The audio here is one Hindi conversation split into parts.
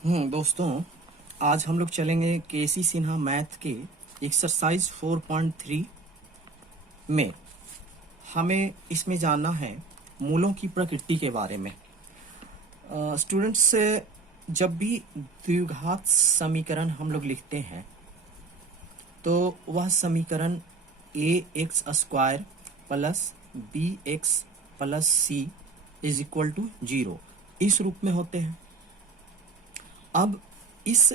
दोस्तों, आज हम लोग चलेंगे केसी सिन्हा मैथ के एक्सरसाइज 4.3 में। हमें इसमें जानना है मूलों की प्रकृति के बारे में। स्टूडेंट्स, जब भी द्विघात समीकरण हम लोग लिखते हैं तो वह समीकरण a x square plus b x plus c is equal to 0 इस रूप में होते हैं। अब इस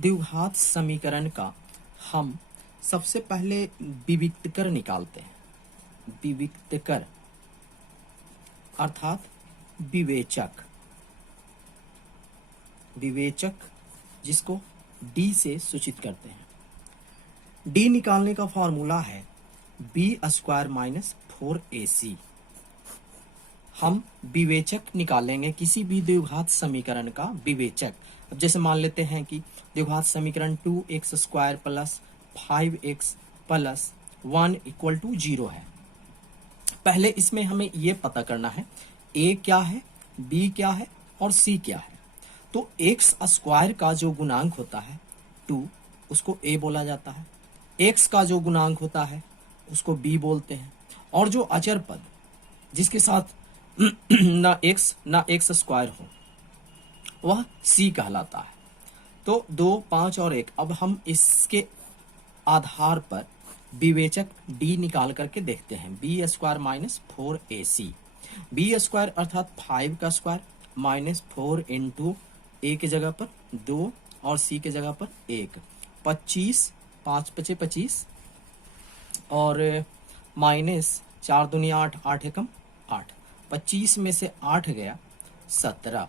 द्विघात समीकरण का हम सबसे पहले विविक्तकर निकालते हैं। विविक्तकर अर्थात विवेचक। विवेचक जिसको डी से सूचित करते हैं। डी निकालने का फॉर्मूला है बी स्क्वायर माइनस 4ac। हम विवेचक निकालेंगे किसी भी द्विघात समीकरण का विवेचक। अब जैसे मान लेते हैं कि द्विघात समीकरण 2x square plus 5x plus 1 equal to 0 है। पहले इसमें हमें यह पता करना है a क्या है, b क्या है और c क्या है। तो x स्क्वायर का जो गुणांक होता है 2, उसको a बोला जाता है। x का जो गुणांक होता है उसको b बोलते हैं। और जो अचर पद जिसके साथ ना x ना x स्क्वायर हो वह c कहलाता है। तो 2, 5 और 1। अब हम इसके आधार पर विवेचक d निकाल करके देखते हैं। B square minus 4ac। B square अर्थात 5 का स्क्वायर माइनस 4 इंटू a की जगह पर 2 और c की जगह पर 1। 25, 5 पचे 25 और माइनस 4 दूनी 8, 8 एकम 8। 25 में से 8 गया 17।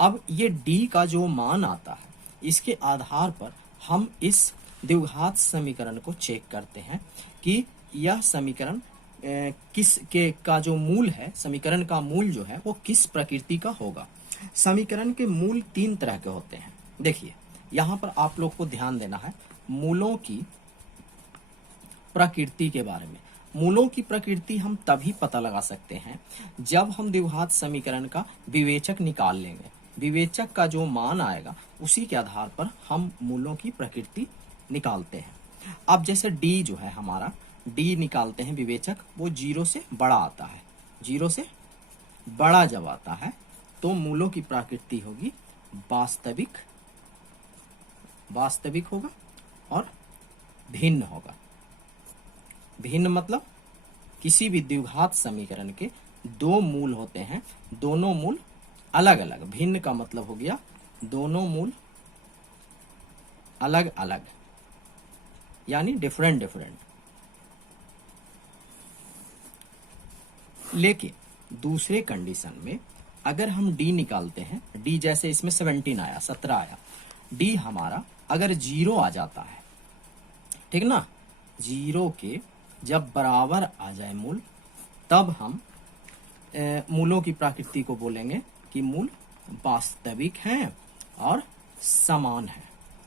अब ये d का जो मान आता है इसके आधार पर हम इस द्विघात समीकरण को चेक करते हैं कि यह समीकरण किस के का जो मूल है, समीकरण का मूल जो है वो किस प्रकृति का होगा। समीकरण के मूल 3 तरह के होते हैं। देखिए यहाँ पर आप लोग को ध्यान देना है मूलों की प्रकृति के बारे में। मूलों की प्रकृति हम तभी पता लगा सकते हैं जब हम द्विघात समीकरण का विवेचक निकाल लेंगे। विवेचक का जो मान आएगा उसी के आधार पर हम मूलों की प्रकृति निकालते हैं। अब जैसे d जो है हमारा, d निकालते हैं विवेचक, वो 0 से बड़ा आता है। 0 से बड़ा जब आता है तो मूलों की प्रकृति होगी वास्तविक। वास्तविक होगा और भिन्न होगा। भिन्न मतलब किसी भी द्विघात समीकरण के 2 मूल होते हैं, दोनों मूल अलग अलग। भिन्न का मतलब हो गया दोनों मूल अलग अलग, यानी डिफरेंट डिफरेंट। लेकिन दूसरे कंडीशन में अगर हम d निकालते हैं, d जैसे इसमें 17 आया, 17 आया, d हमारा अगर 0 आ जाता है, ठीक ना, 0 के जब बराबर आ जाए मूल, तब हम मूलों की प्रकृति को बोलेंगे कि मूल वास्तविक हैं और समान है।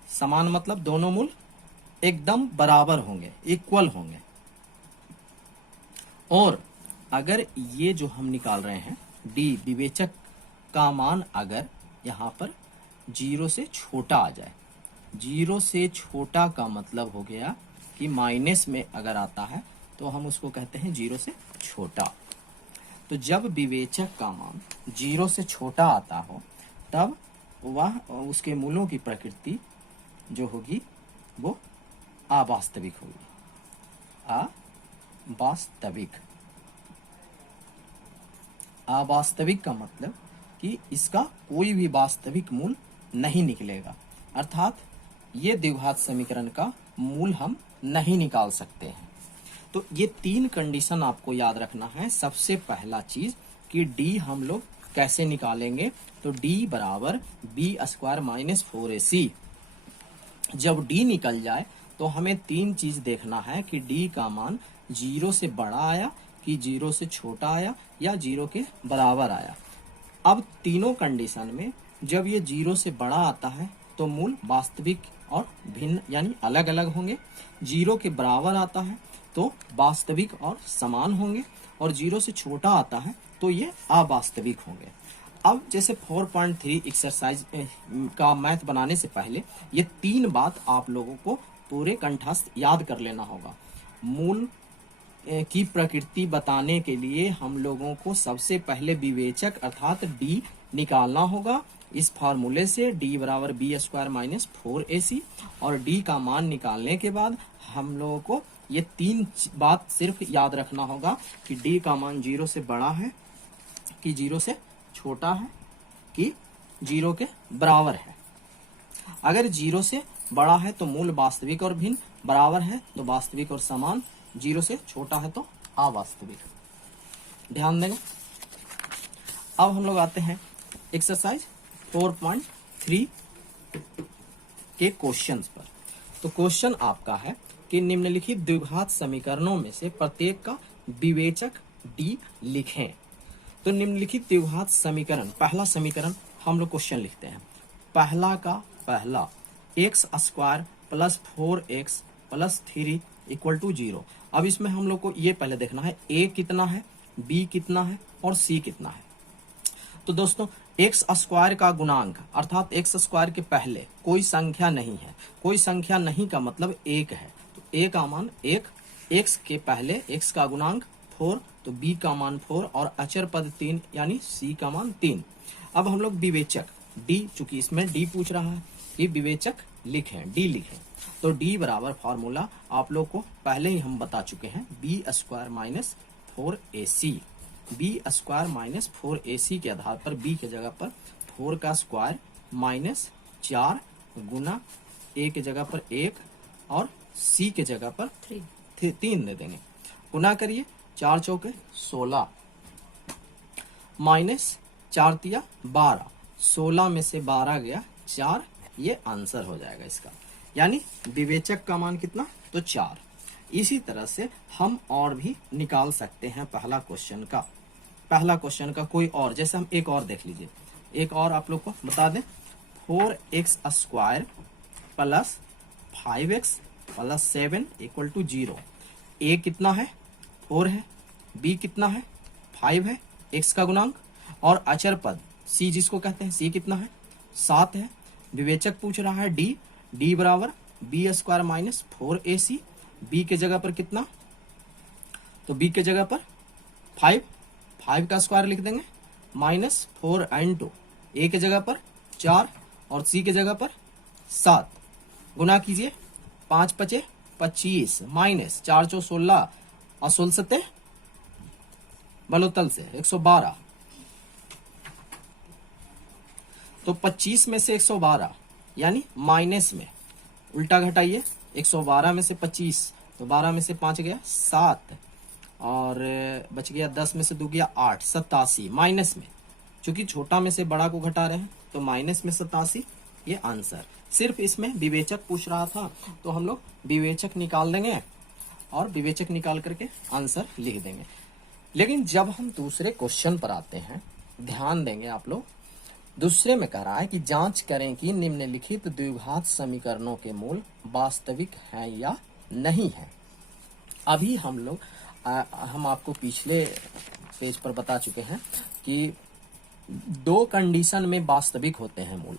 समान मतलब दोनों मूल एकदम बराबर होंगे, इक्वल होंगे। और अगर ये जो हम निकाल रहे हैं d विवेचक का मान अगर यहाँ पर 0 से छोटा आ जाए, 0 से छोटा का मतलब हो गया कि माइनस में अगर आता है तो हम उसको कहते हैं 0 से छोटा। तो जब विवेचक का मान 0 से छोटा आता हो तब वह उसके मूलों की प्रकृति जो होगी वो अवास्तविक होगी। अवास्तविक। अवास्तविक का मतलब कि इसका कोई भी वास्तविक मूल नहीं निकलेगा, अर्थात ये द्विघात समीकरण का मूल हम नहीं निकाल सकते हैं। तो ये 3 कंडीशन आपको याद रखना है। सबसे पहला चीज कि d हम लोग कैसे निकालेंगे, तो d बराबर बी स्क्वायर माइनस 4ac। जब d निकल जाए तो हमें 3 चीज देखना है कि d का मान 0 से बड़ा आया कि 0 से छोटा आया या 0 के बराबर आया। अब तीनों कंडीशन में जब ये 0 से बड़ा आता है तो मूल वास्तविक और भिन्न यानी अलग अलग होंगे। 0 के बराबर आता है तो वास्तविक और समान होंगे, और 0 से छोटा आता है तो ये अवास्तविक होंगे। अब जैसे 4.3 एक्सरसाइज का मैथ बनाने से पहले ये 3 बात आप लोगों को पूरे कंठस्थ याद कर लेना होगा। मूल की प्रकृति बताने के लिए हम लोगों को सबसे पहले विवेचक अर्थात डी निकालना होगा। इस फार्मूले से d बराबर बी स्क्वायर माइनस 4ac और d का मान निकालने के बाद हम लोगों को ये 3 बात सिर्फ याद रखना होगा कि d का मान 0 से बड़ा है कि 0 से छोटा है कि 0 के बराबर है। अगर 0 से बड़ा है तो मूल वास्तविक और भिन्न, बराबर है तो वास्तविक और समान, 0 से छोटा है तो अवास्तविक। ध्यान देना। अब हम लोग आते हैं एक्सरसाइज 4.3 के क्वेश्चंस पर। तो क्वेश्चन आपका है कि निम्नलिखित द्विघात समीकरणों में से प्रत्येक का विवेचक डी लिखें। तो निम्नलिखित द्विघात समीकरण, पहला समीकरण हम लोग क्वेश्चन लिखते हैं। पहला का पहला x square plus 4x plus 3 equal to 0। अब इसमें हम लोग को ये पहले देखना है a कितना है, b कितना है और c कितना है। तो दोस्तों एक्स स्क्वायर का गुणांक अर्थात एक्स स्क्वायर के पहले कोई संख्या नहीं है। कोई संख्या नहीं का मतलब 1 है, तो a का मान 1, x के पहले x का गुणांक 4, तो b का मान 4 और अचर पद 3 यानी c का मान 3। अब हम लोग विवेचक d, चूंकि इसमें d पूछ रहा है कि विवेचक लिखें, d लिखें। तो d बराबर फॉर्मूला आप लोग को पहले ही हम बता चुके हैं, B square minus 4ac। B square minus 4ac के आधार पर b के जगह पर 4 का स्क्वायर माइनस 4 गुना a के जगह पर 1 और c के जगह पर 3 दे देंगे। गुना करिए, 4 चौके 16 माइनस 4 तिया 12, 16 में से 12 गया 4, ये आंसर हो जाएगा इसका। यानी विवेचक का मान कितना, तो 4। इसी तरह से हम और भी निकाल सकते हैं पहला क्वेश्चन का कोई और, जैसे हम एक और देख लीजिए। एक और आप लोग को बता दें, 4x square plus 5x plus 7 equal to 0। a कितना है, 4 है, b कितना है, 5 है, x का गुणांक और अचर पद c जिसको कहते हैं, c कितना है, 7 है। विवेचक पूछ रहा है d बराबर B square minus 4ac। b के जगह पर कितना, तो b के जगह पर 5 का स्क्वायर लिख देंगे माइनस 4 इंटू a के जगह पर 4 और c के जगह पर 7। गुना कीजिए, 5 पचे 25 माइनस 4 चौ 16 और 16 सत्ते बलोतल से 112। तो 25 में से 112 यानी माइनस में उल्टा घटाइए, 112 में से 25 तो 12 में से 5 गया 7 और बच गया 10 में से 2 गया 8, 87 माइनस में, चूंकि छोटा में से बड़ा को घटा रहे हैं तो माइनस में 87 ये आंसर। सिर्फ इसमें विवेचक पूछ रहा था तो हम लोग विवेचक निकाल देंगे और विवेचक निकाल करके आंसर लिख देंगे। लेकिन जब हम दूसरे क्वेश्चन पर आते हैं, ध्यान देंगे आप लोग। दूसरे में कह रहा है कि जांच करें कि निम्नलिखित द्विघात समीकरणों के मूल वास्तविक हैं या नहीं है। अभी हम आपको पिछले पेज पर बता चुके हैं कि 2 कंडीशन में वास्तविक होते हैं मूल,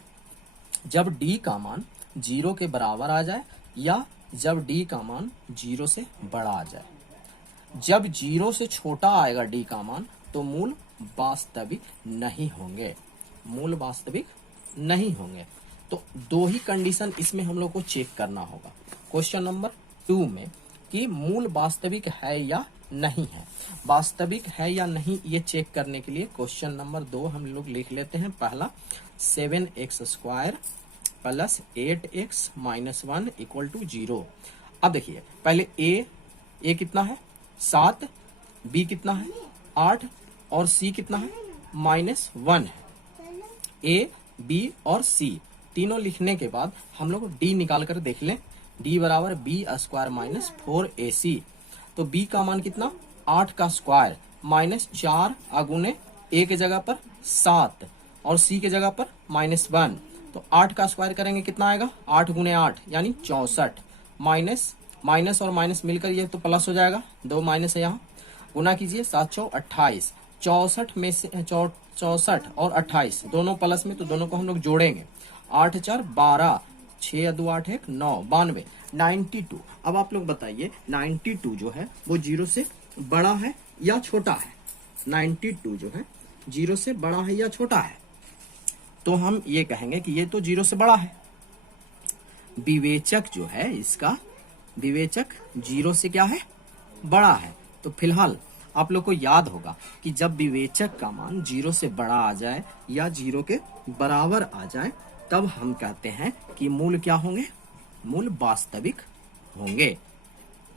जब d का मान 0 के बराबर आ जाए या जब d का मान 0 से बड़ा आ जाए। जब 0 से छोटा आएगा d का मान तो मूल वास्तविक नहीं होंगे, मूल वास्तविक नहीं होंगे। तो 2 ही कंडीशन इसमें हम लोग को चेक करना होगा क्वेश्चन नंबर 2 में कि मूल वास्तविक है या नहीं है। वास्तविक है या नहीं ये चेक करने के लिए क्वेश्चन नंबर 2 हम लोग लिख लेते हैं। पहला 7x square plus 8x minus 1 equal to 0। अब देखिए पहले a कितना है 7, b कितना है 8 और c कितना है माइनस 1 है। a b और c तीनों लिखने के बाद हम लोग d निकाल कर देख लें। d बराबर बी स्क्वायर माइनस 4ac। तो b का मान कितना 8 का स्क्वायर माइनस 4 अगुने a के जगह पर 7 और c के जगह पर माइनस 1। तो 8 का स्क्वायर करेंगे कितना आएगा 8 गुने 8 यानी 64 माइनस और माइनस मिलकर ये तो प्लस हो जाएगा, 2 माइनस है यहाँ। गुना कीजिए 7 चौ 28, 64 में से 64 और 28 दोनों प्लस में, तो दोनों को हम लोग जोड़ेंगे। 8 4 12, 6 2 8 1 9, 92, 92। अब आप लोग बताइए 92 जो है वो 0 से बड़ा है या छोटा है? 92 जो है 0 से बड़ा है या छोटा है? तो हम ये कहेंगे कि ये तो 0 से बड़ा है। विवेचक जो है इसका, विवेचक 0 से क्या है? बड़ा है। तो फिलहाल आप लोग को याद होगा कि जब विवेचक का मान 0 से बड़ा आ जाए या 0 के बराबर आ जाए, तब हम कहते हैं कि मूल क्या होंगे? मूल वास्तविक होंगे।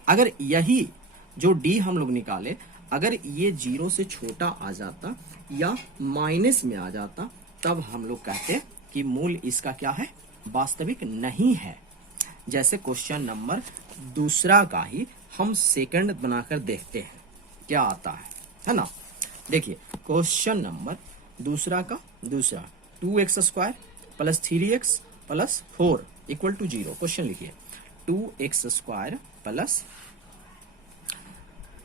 अगर यही जो डी हम लोग निकाले, अगर ये 0 से छोटा आ जाता या माइनस में आ जाता, तब हम लोग कहते कि मूल इसका क्या है? वास्तविक नहीं है। जैसे क्वेश्चन नंबर दूसरा का ही हम सेकंड बनाकर देखते हैं क्या आता है ना। देखिए क्वेश्चन नंबर दूसरा का दूसरा, 2x² plus 3x plus 4 equal to 0। Question लिखिए 2x² plus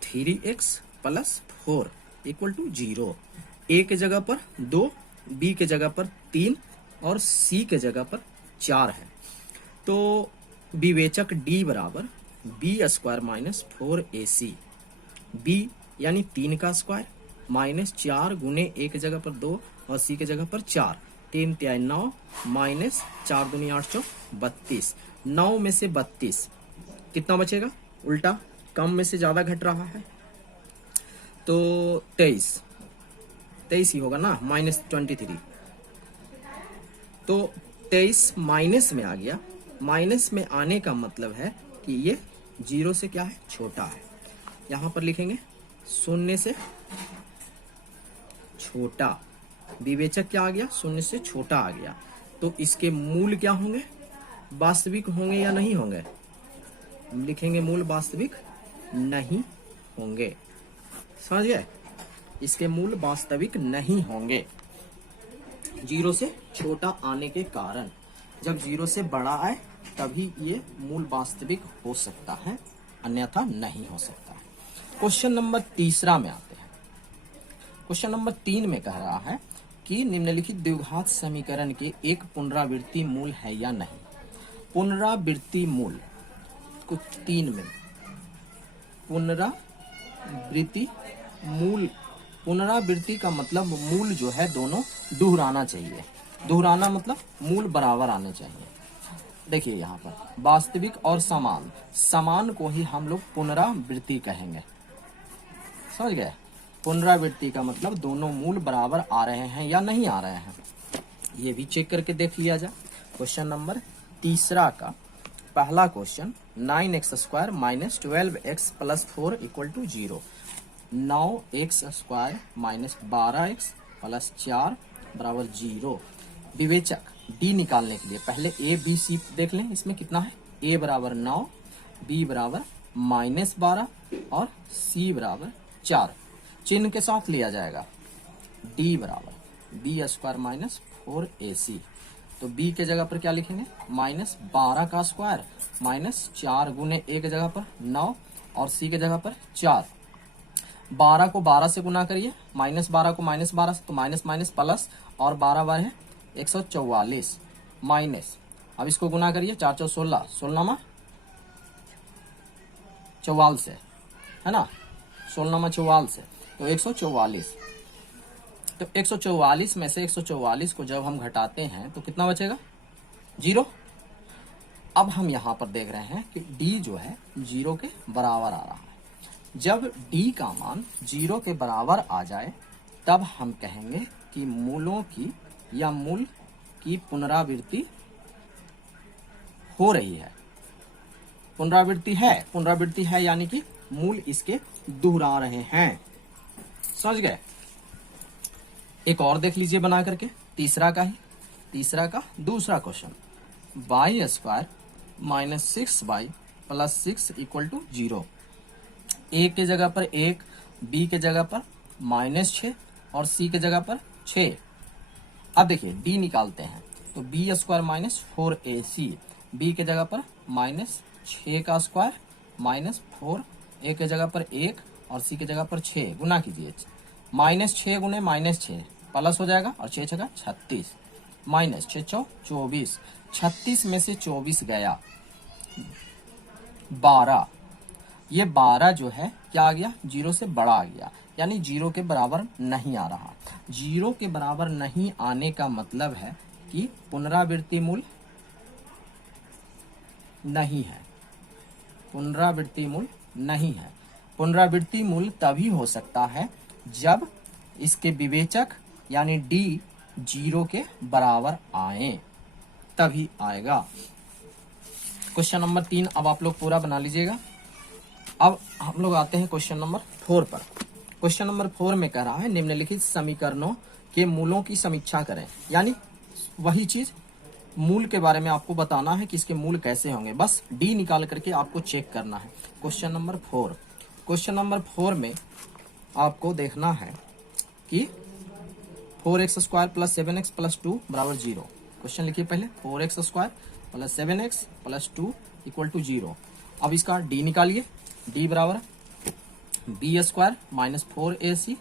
3x plus 4 equal to 0। A के जगह पर 2, बी के जगह पर 3 और सी के जगह पर 4 है। तो विवेचक डी बराबर b² माइनस 4ac, b यानी 3 का स्क्वायर माइनस 4 गुने ए के जगह पर 2 और सी के जगह पर 4, 3 3 9 माइनस 4 दूनी 8 चौक 32। 9 में से 32 कितना बचेगा? उल्टा, कम में से ज्यादा घट रहा है, तो 23 ही होगा ना, माइनस 23। तो 23 माइनस में आ गया। माइनस में आने का मतलब है कि ये 0 से क्या है? छोटा है। यहां पर लिखेंगे 0 से छोटा। विवेचक क्या आ गया? 0 से छोटा आ गया। तो इसके मूल क्या होंगे? वास्तविक होंगे या नहीं होंगे? लिखेंगे मूल वास्तविक नहीं होंगे। समझ गए? इसके मूल वास्तविक नहीं होंगे 0 से छोटा आने के कारण। जब 0 से बड़ा आए तभी ये मूल वास्तविक हो सकता है, अन्यथा नहीं हो सकता है। क्वेश्चन नंबर तीसरा में आते हैं। क्वेश्चन नंबर 3 में कह रहा है कि निम्नलिखित द्विघात समीकरण के एक पुनरावृत्ति मूल है या नहीं। पुनरावृत्ति मूल कुछ 3 में, पुनरावृत्ति मूल, पुनरावृत्ति का मतलब मूल जो है दोनों दोहराना चाहिए। दोहराना मतलब मूल बराबर आने चाहिए। देखिए यहाँ पर वास्तविक और समान, समान को ही हम लोग पुनरावृत्ति कहेंगे। समझ गए? पुनरावृत्ति का मतलब दोनों मूल बराबर आ रहे हैं या नहीं आ रहे हैं, ये भी चेक करके देख लिया जाए। क्वेश्चन नंबर तीसरा का पहला question, 9x² minus 12x plus 4 equal to 0। 9x² minus 12x plus 4 बराबर 0। विवेचक डी निकालने के लिए पहले ए बी सी देख लें। इसमें कितना है? ए बराबर 9, बी बराबर माइनस 12 और सी बराबर 4। चिन्ह के साथ लिया जाएगा। डी बराबर b² माइनस 4ac। तो b के जगह पर क्या लिखेंगे? माइनस 12 का स्क्वायर माइनस 4 गुने ए के जगह पर 9 और सी के जगह पर 4। 12 को 12 से गुना करिए, माइनस 12 को माइनस 12 से, तो माइनस माइनस प्लस और 12 बार है 144 माइनस, अब इसको गुना करिए, 4 4 16, 16 44 से, है ना, 16 44 से, तो 144। तो 144 में से 144 को जब हम घटाते हैं तो कितना बचेगा? 0। अब हम यहां पर देख रहे हैं कि d जो है 0 के बराबर आ रहा है। जब d का मान 0 के बराबर आ जाए तब हम कहेंगे कि मूलों की या मूल की पुनरावृत्ति हो रही है। पुनरावृत्ति है यानी कि मूल इसके दोहरा रहे हैं। समझ गए? एक और देख लीजिए बना करके, तीसरा का दूसरा question, y² minus 6y plus 6 equal to 0। A के जगह पर 1, बी के जगह पर -6 और सी के जगह पर 6। अब देखिए डी निकालते हैं, तो b² माइनस 4ac, बी के जगह पर -6 का स्क्वायर माइनस 4, ए के जगह पर 1 और सी के जगह पर 6 गुना कीजिए। -6 गुने -6 प्लस हो जाएगा और 6 छक्का 36 माइनस 6 चौ 24, 36 में से 24 गया 12, ये 12 जो है क्या आ गया, 0 से बड़ा आ गया, यानी 0 के बराबर नहीं आ रहा। 0 के बराबर नहीं आने का मतलब है कि पुनरावृत्ति मूल नहीं है, पुनरावृत्ति मूल नहीं है। पुनरावृत्ति मूल तभी हो सकता है जब इसके विवेचक यानी d 0 के बराबर आए, तभी आएगा। क्वेश्चन नंबर 3 अब आप लोग पूरा बना लीजिएगा। अब हम लोग आते हैं क्वेश्चन नंबर 4 पर। क्वेश्चन नंबर 4 में कह रहा है निम्नलिखित समीकरणों के मूलों की समीक्षा करें, यानी वही चीज मूल के बारे में आपको बताना है कि इसके मूल कैसे होंगे, बस डी निकाल करके आपको चेक करना है। क्वेश्चन नंबर 4, क्वेश्चन नंबर 4 में आपको देखना है कि 4x² + 7x + 2 = 0। क्वेश्चन लिखिए पहले, 4x² + 7x + 2 = 0। अब इसका डी निकालिए, डी बराबर b² - 4ac।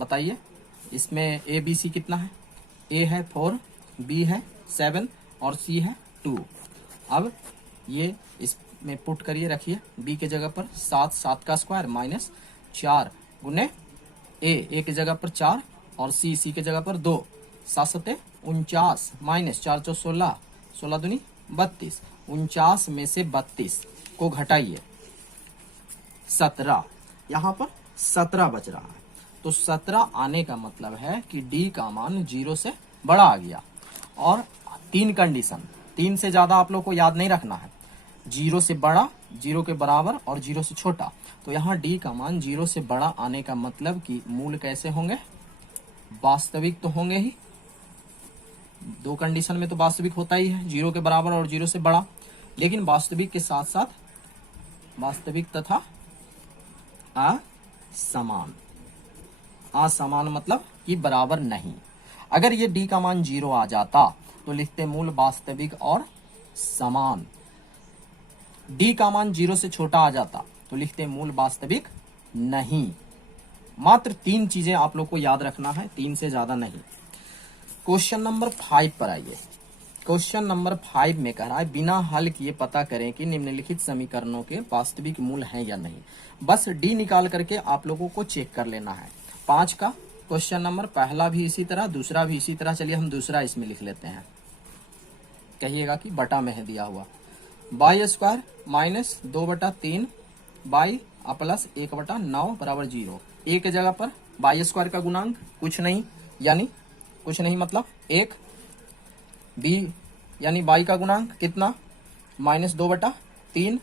बताइए इसमें a b c कितना है, a है 4, b है 7 और c है 2। अब ये इसमें पुट करिए, रखिए b के जगह पर 7, 7 का स्क्वायर माइनस 4 गुने a की जगह पर 4 और c के जगह पर 2, 7 7 49 माइनस 4 4 16, 16 दूनी 32, 49 में से 32 को घटाइए 17, यहाँ पर 17 बच रहा है। तो 17 आने का मतलब है कि d का मान 0 से बड़ा आ गया। और 3 कंडीशन, 3 से ज्यादा आप लोग को याद नहीं रखना है, 0 से बड़ा, 0 के बराबर और 0 से छोटा। तो यहाँ d का मान 0 से बड़ा आने का मतलब कि मूल कैसे होंगे, वास्तविक तो होंगे ही। 2 कंडीशन में तो वास्तविक होता ही है, 0 के बराबर और 0 से बड़ा, लेकिन वास्तविक के साथ साथ वास्तविक तथा असमान। असमान मतलब कि बराबर नहीं। अगर ये d का मान 0 आ जाता तो लिखते मूल वास्तविक और समान। d का मान 0 से छोटा आ जाता तो लिखते मूल वास्तविक नहीं। मात्र 3 चीजें आप लोग को याद रखना है, 3 से ज्यादा नहीं। क्वेश्चन नंबर 5 पर आइए। क्वेश्चन नंबर 5 में कह रहा है बिना हल किए पता करें कि निम्नलिखित समीकरणों के वास्तविक मूल हैं या नहीं। बस डी निकाल करके आप लोगों को चेक कर लेना है। 5 का क्वेश्चन नंबर, पहला भी इसी तरह, दूसरा भी इसी तरह। चलिए हम दूसरा इसमें लिख लेते हैं, कहिएगा कि बटा में है दिया हुआ। y² - 2/3 y + 1/9 = 0। a के जगह पर y² का गुणांक कुछ नहीं, यानी कुछ नहीं मतलब 1, b यानी y का गुणांक कितना -2/3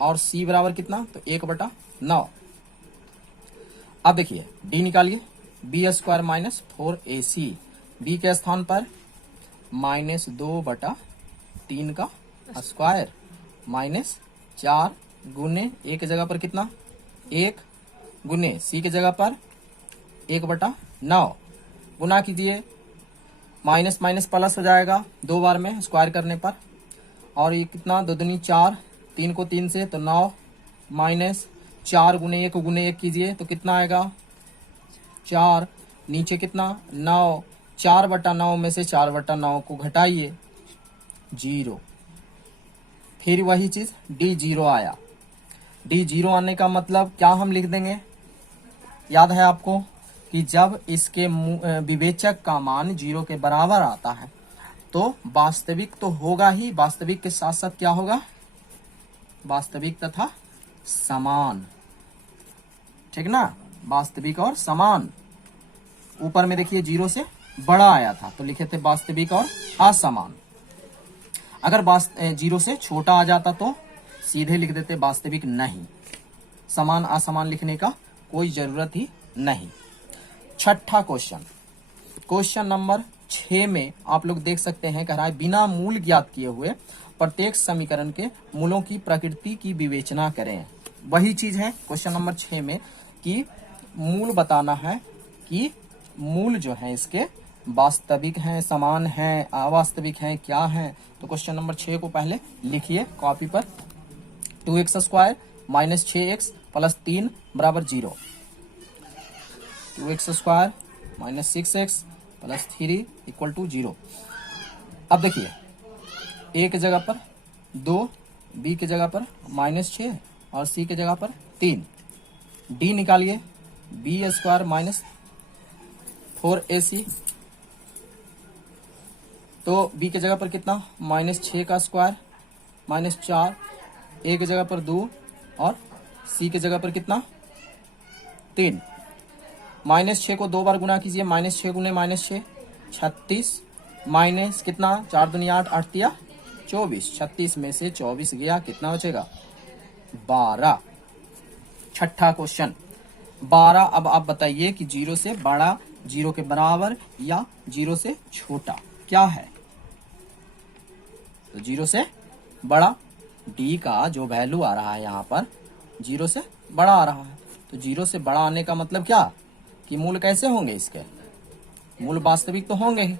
और c बराबर कितना, तो 1/9। अब देखिए d निकालिए, b² - 4ac, b के स्थान पर -2/3 का स्क्वायर -4 गुने a के जगह पर कितना 1 गुने c के जगह पर 1/9 गुना कीजिए, माइनस माइनस प्लस हो जाएगा 2 बार में स्क्वायर करने पर। और ये कितना, 2 दूनी 4, 3 को 3 से तो 9 माइनस 4 गुने 1 गुने 1 कीजिए तो कितना आएगा 4, नीचे कितना 9, 4/9 में से 4/9 को घटाइए 0। फिर वही चीज d 0 आया। d 0 आने का मतलब क्या हम लिख देंगे, याद है आपको कि जब इसके विवेचक का मान 0 के बराबर आता है तो वास्तविक तो होगा ही, वास्तविक के साथ साथ क्या होगा, वास्तविक तथा समान। ठीक ना, वास्तविक और समान। ऊपर में देखिए 0 से बड़ा आया था तो लिखे थे वास्तविक और असमान। अगर 0 से छोटा आ जाता तो सीधे लिख देते वास्तविक नहीं, समान असमान लिखने का कोई जरूरत ही नहीं। छठा क्वेश्चन, क्वेश्चन नंबर 6 में आप लोग देख सकते हैं, कह रहा है बिना मूल ज्ञात किए हुए प्रत्येक समीकरण के मूलों की प्रकृति की विवेचना करें। वही चीज है क्वेश्चन नंबर 6 में कि मूल बताना है कि मूल जो है इसके वास्तविक हैं, समान हैं, अवास्तविक हैं, क्या हैं। तो क्वेश्चन नंबर 6 को पहले लिखिए कॉपी पर, 2x² - 6x + 3 = 0। 2x² minus 6x plus 3 equal to 0। अब देखिए ए के जगह पर 2, बी के जगह पर -6 और सी के जगह पर 3। डी निकालिए, b² माइनस 4ac, तो b के जगह पर कितना -6 का स्क्वायर -4, a के जगह पर 2 और c के जगह पर कितना 3। -6 को 2 बार गुना कीजिए, -6 गुने -6 36 माइनस कितना 4 दूनी 8, 8 तिया 24, 36 में से 24 गया, कितना बचेगा 12। छठा क्वेश्चन 12। अब आप बताइए कि 0 से बड़ा, 0 के बराबर या 0 से छोटा क्या है। तो 0 से बड़ा, डी का जो वैल्यू आ रहा है यहाँ पर 0 से बड़ा आ रहा है। तो 0 से बड़ा आने का मतलब क्या कि मूल कैसे होंगे, इसके मूल वास्तविक तो होंगे ही।